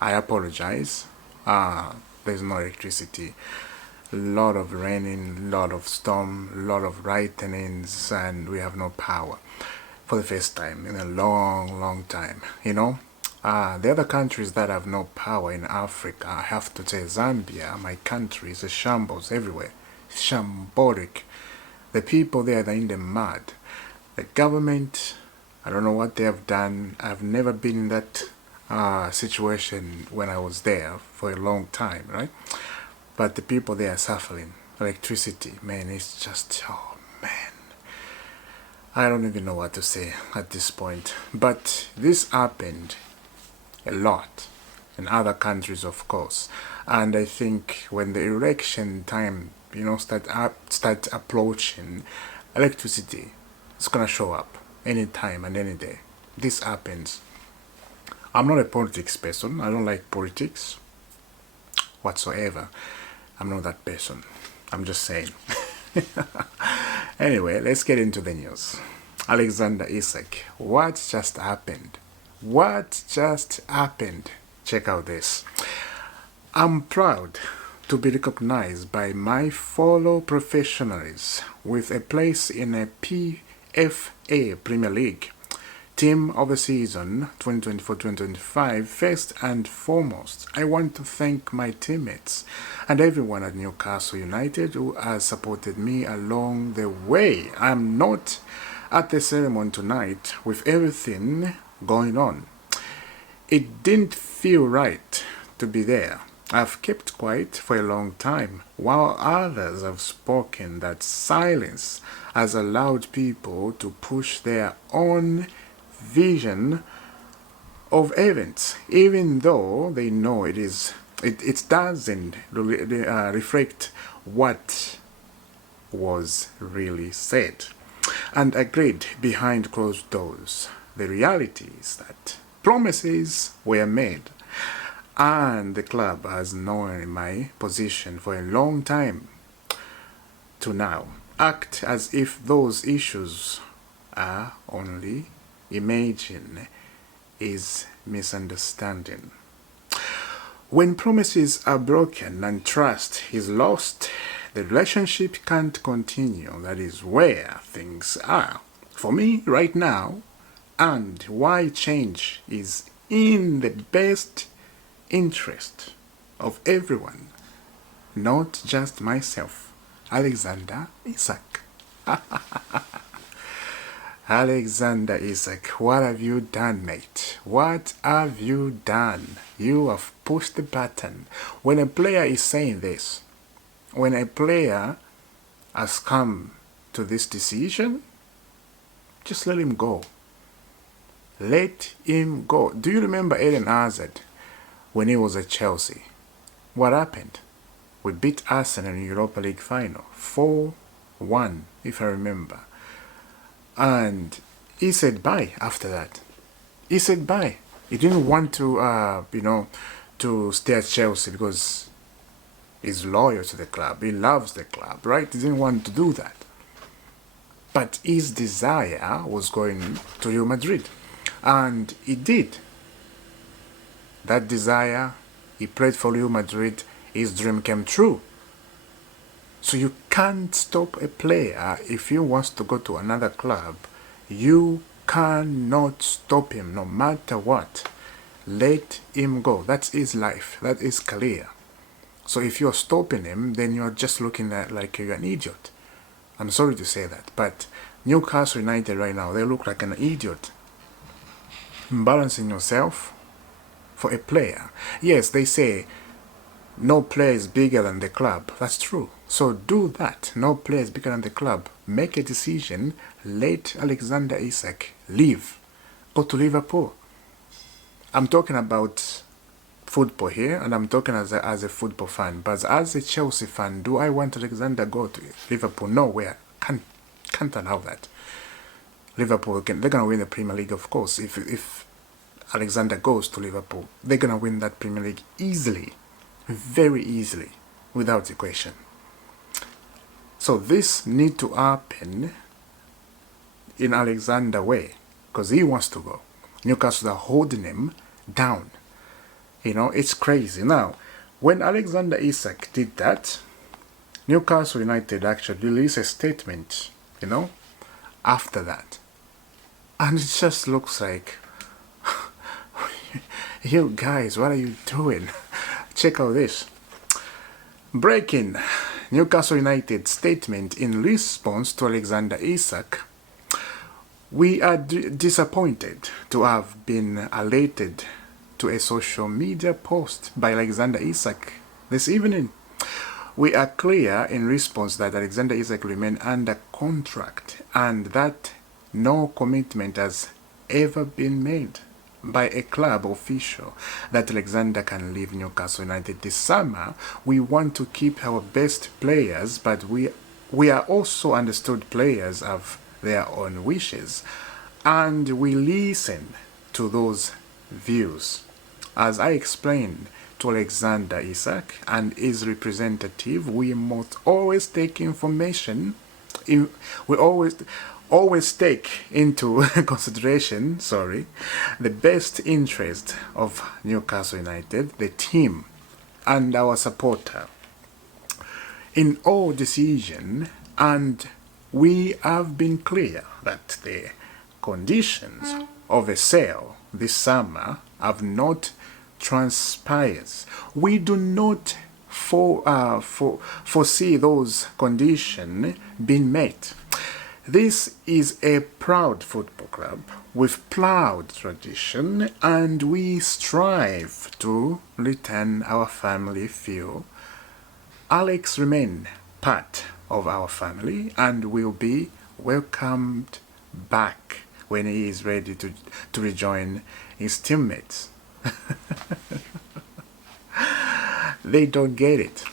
I apologize. There's no electricity. A lot of raining, lot of storm, lot of lightnings, and we have no power for the first time in a long time. The other countries that have no power in Africa, I have to say Zambia, my country, is a shambles everywhere. Shambolic. The people there, they're in the mud. The government, I don't know what they have done. I've never been in that situation when I was there for a long time, right? But the people there are suffering. Electricity, man, it's just, oh man. I don't even know what to say at this point. But this happened a lot in other countries, of course. And I think when the election time, start approaching, electricity is gonna show up anytime and any day. This happens. I'm not a politics person. I don't like politics whatsoever. I'm not that person. I'm just saying. Anyway, let's get into the news. Alexander Isak, what just happened? What just happened? Check out this. I'm proud to be recognized by my fellow professionals with a place in a PFA Premier League Team of the Season 2024-2025. First and foremost, I want to thank my teammates and everyone at Newcastle United who has supported me along the way. I'm not at the ceremony tonight with everything going on. It didn't feel right to be there. I've kept quiet for a long time, while others have spoken that silence has allowed people to push their own vision of events, even though they know it doesn't reflect what was really said and agreed behind closed doors. The reality is that promises were made, and the club has known my position for a long time to now act as if those issues are only imagined is misunderstanding. When promises are broken and trust is lost, the relationship can't continue. That is where things are for me right now, and why change is in the best interest of everyone, not just myself. Alexander Isak. Alexander Isak, what have you done, mate? What have you done? You have pushed the button. When a player is saying this, when a player has come to this decision, just let him go. Let him go. Do you remember Eden Hazard when he was at Chelsea? What happened? We beat Arsenal in the Europa League final, 4-1, if I remember. And he said bye after that. He said bye. He didn't want to, to stay at Chelsea because he's loyal to the club. He loves the club, right? He didn't want to do that. But his desire was going to Real Madrid. And he did. That desire, he played for Real Madrid. His dream came true. So you can't stop a player if he wants to go to another club. You cannot stop him no matter what. Let him go. That's his life. That is career. So if you're stopping him, then you're just looking at like you're an idiot. I'm sorry to say that, but Newcastle United right now, they look like an idiot. Balancing yourself for a player. Yes, they say no player is bigger than the club. That's true. So do that. No player is bigger than the club. Make a decision. Let Alexander Isak leave. Go to Liverpool. I'm talking about football here, and I'm talking as a football fan. But as a Chelsea fan, do I want Alexander go to Liverpool? No way. Can't allow that. Liverpool, they're going to win the Premier League, of course. If Alexander goes to Liverpool, they're going to win that Premier League easily. Very easily. Without equation. So this need to happen in Alexander way, because he wants to go. Newcastle are holding him down. It's crazy. Now, when Alexander Isak did that, Newcastle United actually released a statement, after that. And it just looks like, you guys, what are you doing? Check out this. Breaking Newcastle United statement in response to Alexander Isak. We are disappointed to have been alerted to a social media post by Alexander Isak this evening. We are clear in response that Alexander Isak remains under contract and that no commitment has ever been made by a club official that Alexander can leave Newcastle United this summer. We want to keep our best players, but we are also understood players have their own wishes, and we listen to those views. As I explained to Alexander Isak and his representative, we must always take information. We always take into consideration, the best interest of Newcastle United, the team, and our supporter in all decision, and we have been clear that the conditions of a sale this summer have not transpired. We do not foresee those conditions being met. This is a proud football club with proud tradition, and we strive to return our family feel. Alex remains part of our family and will be welcomed back when he is ready to rejoin his teammates. They don't get it.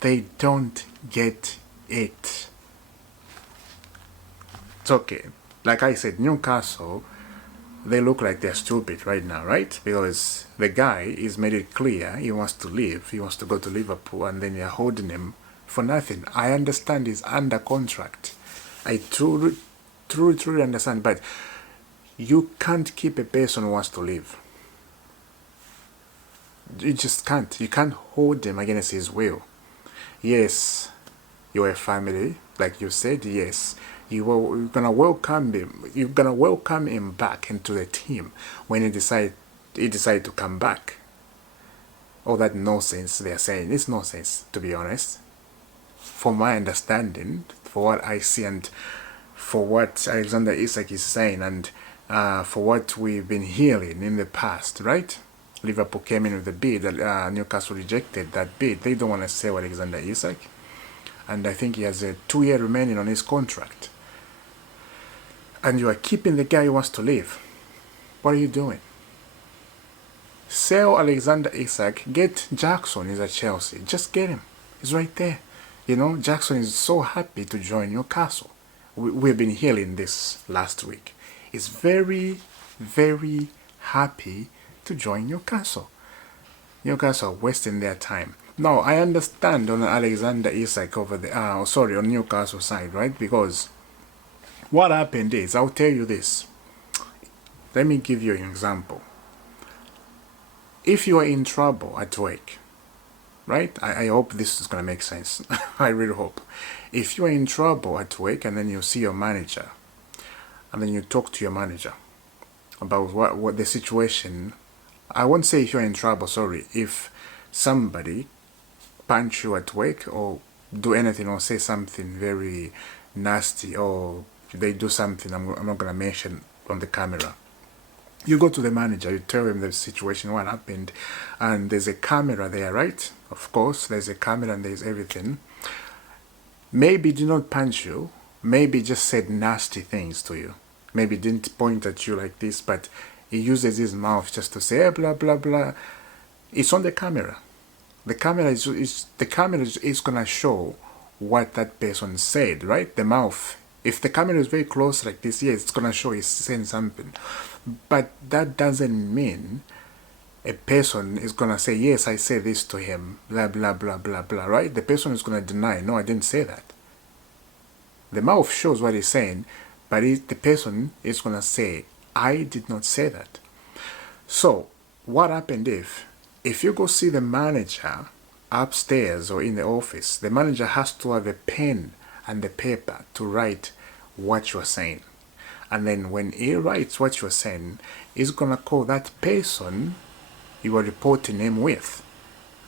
They don't get it. It's okay. Like I said, Newcastle, they look like they're stupid right now, right? Because the guy is made it clear he wants to leave. He wants to go to Liverpool, and then you're holding him for nothing. I understand he's under contract. I truly understand. But you can't keep a person who wants to leave. You just can't. You can't hold him against his will. Yes, you're a family, like you said. Yes, you're gonna welcome him. You're gonna welcome him back into the team when he decide to come back. All that nonsense they're saying, it's nonsense, to be honest. For my understanding, for what I see, and for what Alexander Isak is saying, and for what we've been hearing in the past, right? Liverpool came in with a bid, Newcastle rejected that bid. They don't want to sell Alexander Isak, and I think he has a 2-year remaining on his contract. And you are keeping the guy who wants to leave. What are you doing? Sell Alexander Isak, get Jackson. He's at Chelsea. Just get him. He's right there. Jackson is so happy to join Newcastle. We've been hearing this last week. He's very, very happy to join Newcastle. Newcastle wasting their time. Now, I understand on Alexander Isak on Newcastle side, right? Because what happened is, I'll tell you this. Let me give you an example. If you are in trouble at work, right? I hope this is going to make sense. I really hope. If you are in trouble at work and then you see your manager, and then you talk to your manager about what the situation. I won't say if you're in trouble, if somebody punch you at work or do anything or say something very nasty, or they do something I'm not going to mention on the camera. You go to the manager, you tell him the situation, what happened, and there's a camera there, right? Of course, there's a camera and there's everything. Maybe did not punch you, maybe just said nasty things to you. Maybe didn't point at you like this, but he uses his mouth just to say blah blah blah. It's on the camera. The camera is gonna show what that person said, right? The mouth. If the camera is very close like this, yes, it's gonna show he's saying something. But that doesn't mean a person is gonna say, yes, I said this to him, blah blah blah blah blah, right? The person is gonna deny, no, I didn't say that. The mouth shows what he's saying, but the person is gonna say, I did not say that. So what happened if if you go see the manager upstairs or in the office, the manager has to have a pen and the paper to write what you're saying. And then when he writes what you're saying, he's gonna call that person you are reporting him with.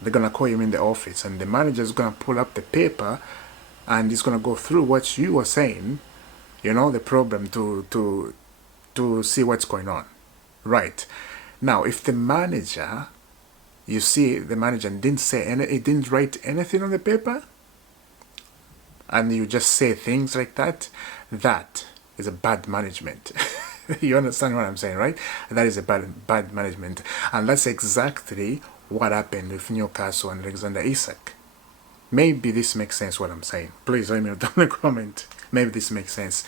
They're gonna call him in the office, and the manager is gonna pull up the paper, and he's gonna go through what you are saying, the problem to see what's going on. Right. Now, if the manager, you see the manager didn't say he didn't write anything on the paper, and you just say things like that, that is a bad management. You understand what I'm saying, right? That is a bad management. And that's exactly what happened with Newcastle and Alexander Isak. Maybe this makes sense what I'm saying. Please let me know down in the comment. Maybe this makes sense.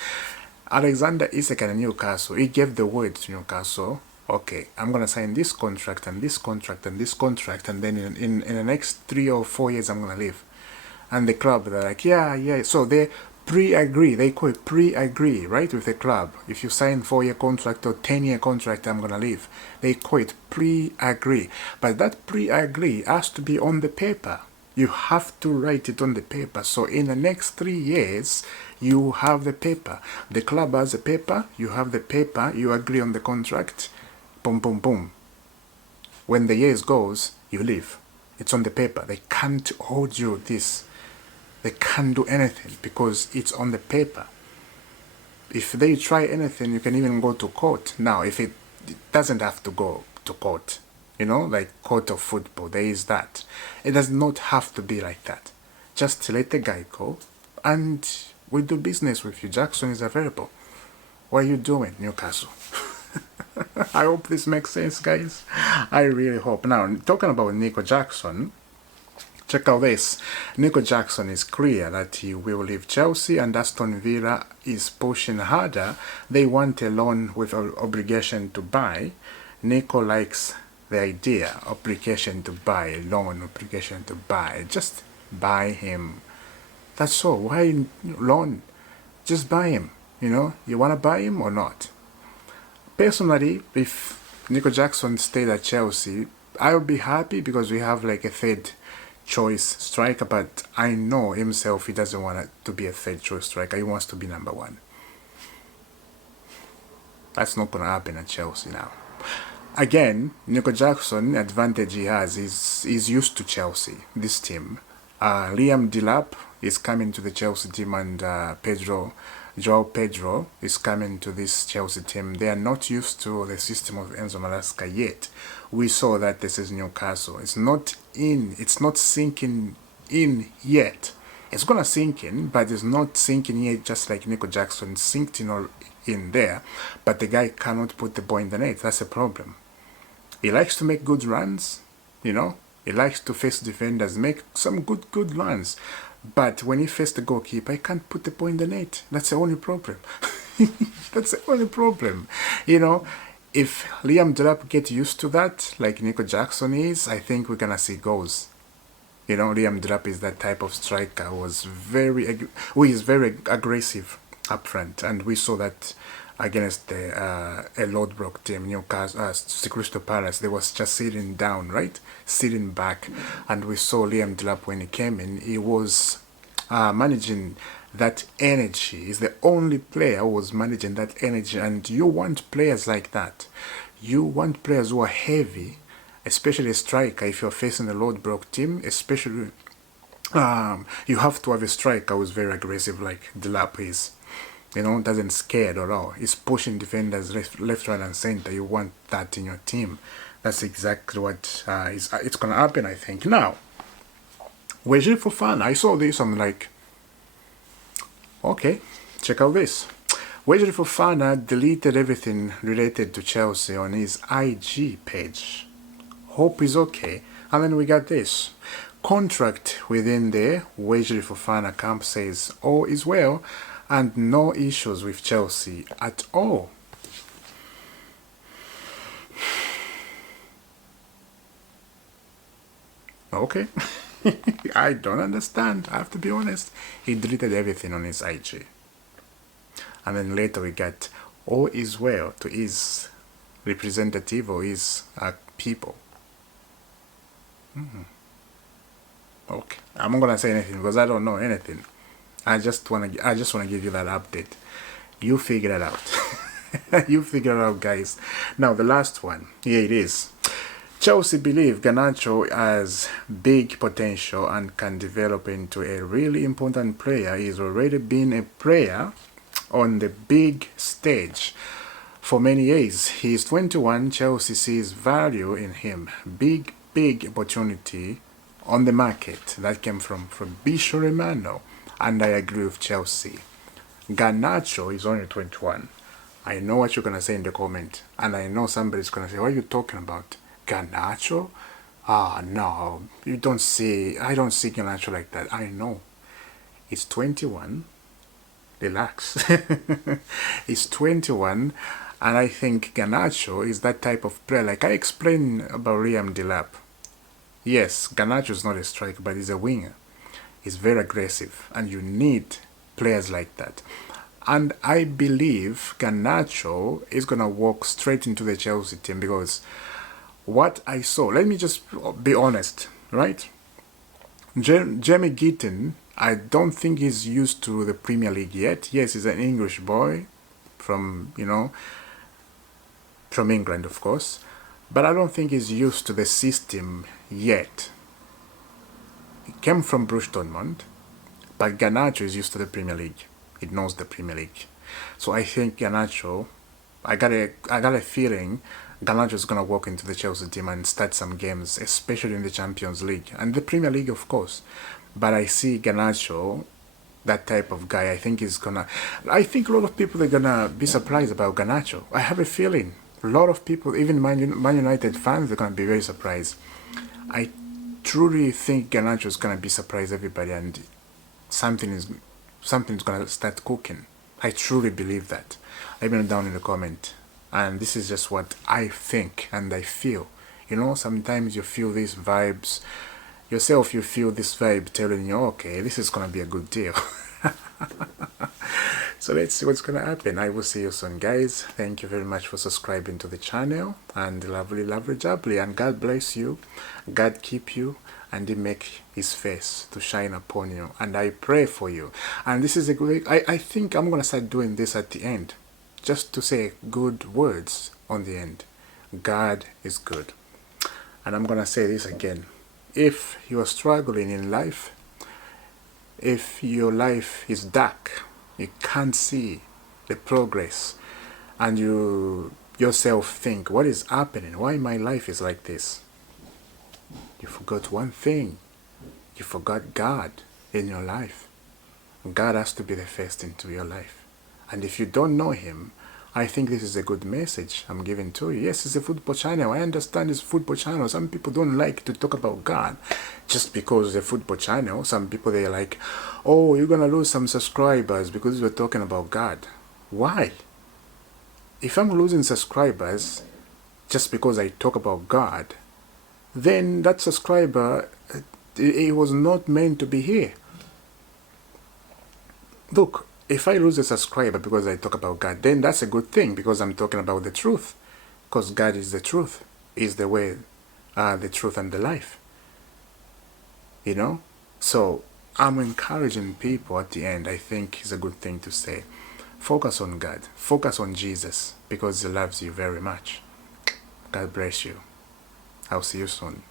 Alexander Isak and Newcastle, he gave the word to Newcastle, okay, I'm going to sign this contract and this contract and this contract, and then in the next 3 or 4 years I'm going to leave. And the club, they're like, yeah. So they pre-agree. They call it pre-agree, right, with the club. If you sign 4-year contract or 10-year contract, I'm going to leave. They call it pre-agree. But that pre-agree has to be on the paper. You have to write it on the paper. So in the next 3 years, you have the paper. The club has the paper. You have the paper. You agree on the contract. Boom, boom, boom. When the years goes, you leave. It's on the paper. They can't hold you this. They can't do anything because it's on the paper. If they try anything, you can even go to court. Now, if it doesn't have to go to court, like court of football, there is that. It does not have to be like that. Just let the guy go and we'll do business with you. Jackson is available. What are you doing, Newcastle? I hope this makes sense, guys. I really hope. Now, talking about Nico Jackson, check out this. Nico Jackson is clear that he will leave Chelsea, and Aston Villa is pushing harder. They want a loan with an obligation to buy. Nico likes the idea, obligation to buy, loan, obligation to buy. Just buy him. That's all. Why loan? Just buy him. You want to buy him or not? Personally, if Nico Jackson stayed at Chelsea, I would be happy because we have like a third choice striker, but I know himself he doesn't want to be a third choice striker. He wants to be number 1. That's not going to happen at Chelsea now. Again, Nico Jackson, advantage he has is he's used to Chelsea, this team. Liam Delap is coming to the Chelsea team, and João Pedro is coming to this Chelsea team. They are not used to the system of Enzo Maresca yet. We saw that this is Newcastle. It's not sinking in yet. It's gonna sink in, but it's not sinking yet, just like Nico Jackson sinked in there. But the guy cannot put the ball in the net. That's a problem. He likes to make good runs, He likes to face defenders, make some good runs. But when he faces the goalkeeper, he can't put the ball in the net. That's the only problem. That's the only problem. If Liam Delap gets used to that, like Nico Jackson is, I think we're going to see goals. Liam Delap is that type of striker who is very aggressive up front. And we saw that against the Lodbrok team, Newcastle, Crystal Palace. They was just sitting down, right? Sitting back. And we saw Liam Delap when he came in. He was managing that energy. He's the only player who was managing that energy. And you want players like that. You want players who are heavy, especially a striker. If you're facing a Lodbrok team, especially, you have to have a striker who's very aggressive like Delap is. Doesn't scare at all. He's pushing defenders left, right, and center. You want that in your team. That's exactly what it's going to happen, I think. Now, Wesley Fofana, I saw this. I'm like, okay, check out this. Wesley Fofana deleted everything related to Chelsea on his IG page. Hope he's okay. And then we got this. Contract within there. Wesley Fofana camp says all is well and no issues with Chelsea at all. Okay. I don't understand. I have to be honest. He deleted everything on his IG. And then later we get all is well to his representative or his people. Okay, I'm not gonna say anything because I don't know anything. I just wanna give you that update. You figure it out. You figure it out, guys. Now the last one. Here it is. Chelsea believe Garnacho has big potential and can develop into a really important player. He's already been a player on the big stage for many years. He is 21. Chelsea sees value in him. Big opportunity on the market. That came from Fabrizio Romano, and I agree with Chelsea. Garnacho is only 21. I know what you're gonna say in the comment, and I know somebody's gonna say, "What are you talking about, Garnacho?" Ah, no, you don't see. I don't see Garnacho like that. I know. He's 21. Relax. He's 21, and I think Garnacho is that type of player. Like I explained about Liam Delap. Yes, Garnacho is not a striker, but he's a winger. He's very aggressive, and you need players like that. And I believe Garnacho is going to walk straight into the Chelsea team because what I saw, let me just be honest, right? Jamie Gittin, I don't think he's used to the Premier League yet. Yes, he's an English boy from, from England, of course. But I don't think he's used to the system yet. He came from Borussia Dortmund, but Garnacho is used to the Premier League. He knows the Premier League. So I think Garnacho, I got a feeling Garnacho is gonna walk into the Chelsea team and start some games, especially in the Champions League and the Premier League, of course. But I see Garnacho, that type of guy. I think I think a lot of people are gonna be surprised about Garnacho. I have a feeling a lot of people, even Man United fans, are gonna be very surprised. I truly think Garnacho is gonna be surprise everybody, and something's gonna start cooking. I truly believe that. Let me know down in the comment. And this is just what I think and I feel. Sometimes you feel these vibes yourself. You feel this vibe telling you, okay, this is gonna be a good deal. So let's see what's gonna happen. I will see you soon, guys. Thank you very much for subscribing to the channel, and lovely jubbly, and God bless you, God keep you, and He make His face to shine upon you. And I pray for you. And this is a good, I think I'm gonna start doing this at the end, just to say good words on the end. God is good. And I'm gonna say this again. If you are struggling in life, if your life is dark, you can't see the progress, and you yourself think, what is happening? Why my life is like this? You forgot one thing. You forgot God in your life. God has to be the first into your life. And if you don't know Him, I think this is a good message I'm giving to you. Yes, it's a football channel. I understand it's a football channel. Some people don't like to talk about God just because it's a football channel. Some people, they're like, oh, you're going to lose some subscribers because you're talking about God. Why? If I'm losing subscribers just because I talk about God, then that subscriber, it was not meant to be here. Look, if I lose a subscriber because I talk about God, then that's a good thing because I'm talking about the truth. Because God is the truth, is the way, the truth, and the life. So I'm encouraging people at the end. I think it's a good thing to say. Focus on God. Focus on Jesus because He loves you very much. God bless you. I'll see you soon.